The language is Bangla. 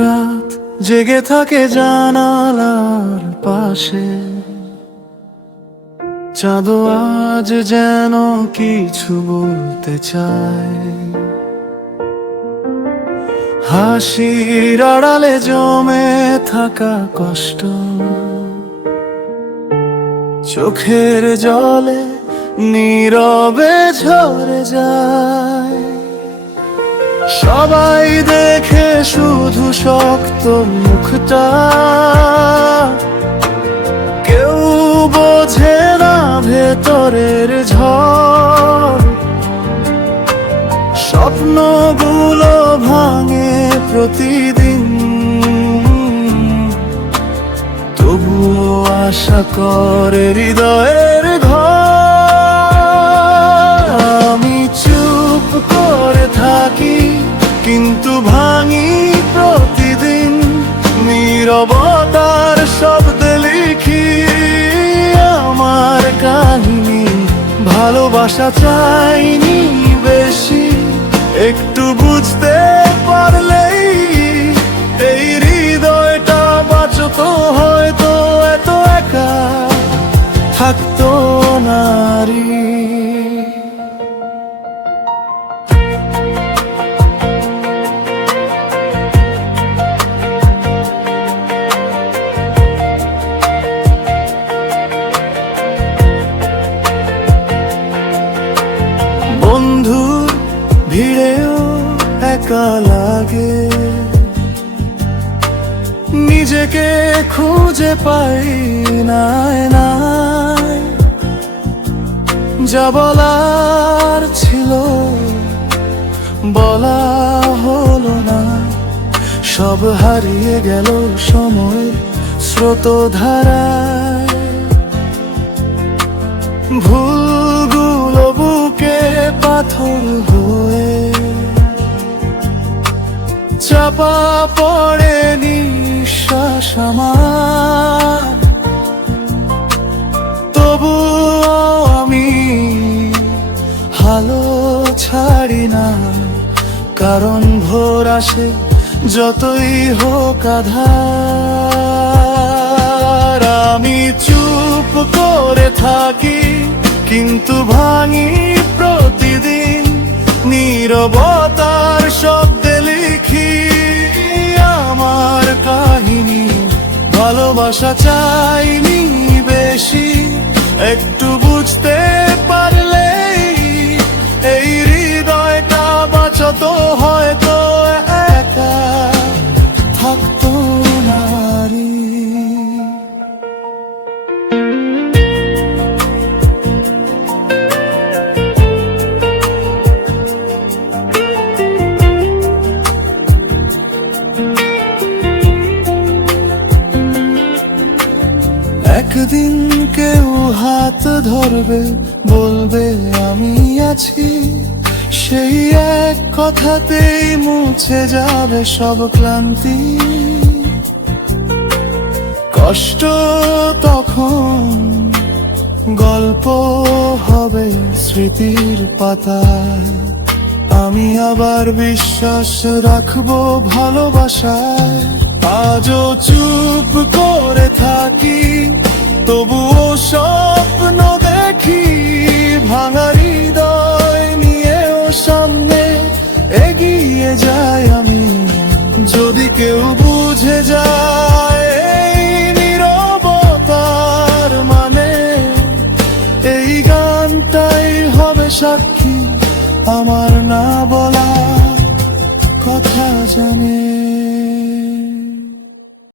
রাত জেগে থাকে জানালার পাশে, চাঁদ আজ যেন কিছু বলতে চায়। হাসির আড়ালে জমে থাকা কষ্ট চোখের জলে নীরবে ঝরে যায়। সবাই দেখে শুধু শক্ত মুখটা, কেউ বোঝে না ভেতরের ঝড়। স্বপ্নগুলো ভাঙে প্রতিদিন, তবুও আশা করে হৃদয়ের ঘর। আমি চুপ করে থাকি কিন্তু ভাঙি প্রতিদিন, নীরবতার শব্দে লিখি আমার কাহিনী। ভালোবাসা চাইনি বেশি, একটু বুঝতে পারলেই এই হৃদয়টা বাঁচতো, হয়তো এত একা থাকতো নারী। বন্ধুর ভিড়েও একা লাগে, নিজেকে খুঁজে পাই নাই নাই। যা বলার ছিল বলা হলো না, সব হারিয়ে গেল সময়ের স্রোতধারায়। ভুলগুলো বুকে পাথর হয়ে চাপা পড়ে নিঃশ্বাস আমার। তবুও আমি হালো ছাড়ি না, কারণ ভোর আসে যতই হোক আঁধার। আমি চুপ করে থাকি কিন্তু ভাঙি প্রতিদিন, নীরবতার শব্দে লিখি আমার কাহিনী। ভালোবাসা চাইনি বেশি, একটু বুঝতে পারলেই এই হৃদয়টা বাঁচতো, হয়তো একা থাকতো নারী। একদিন কেউ হাত ধরবে, বলবে আমি আছি, সেই এক কথাতেই মুছে যাবে সব ক্লান্তি। কষ্ট তখন গল্প হবে স্মৃতির পাতায়। আমি আবার বিশ্বাস রাখবো ভালোবাসায়। আজও চুপ করে থাকি, তবুও স্বপ্ন দেখি ভাঙা হৃদয় নিয়েও সামনে এগিয়ে যাই আমি। যদি কেউ বুঝে যায় এই নীরবতার মানে, এই গানটাই হবে সাক্ষী আমার না বলা কথা জানে।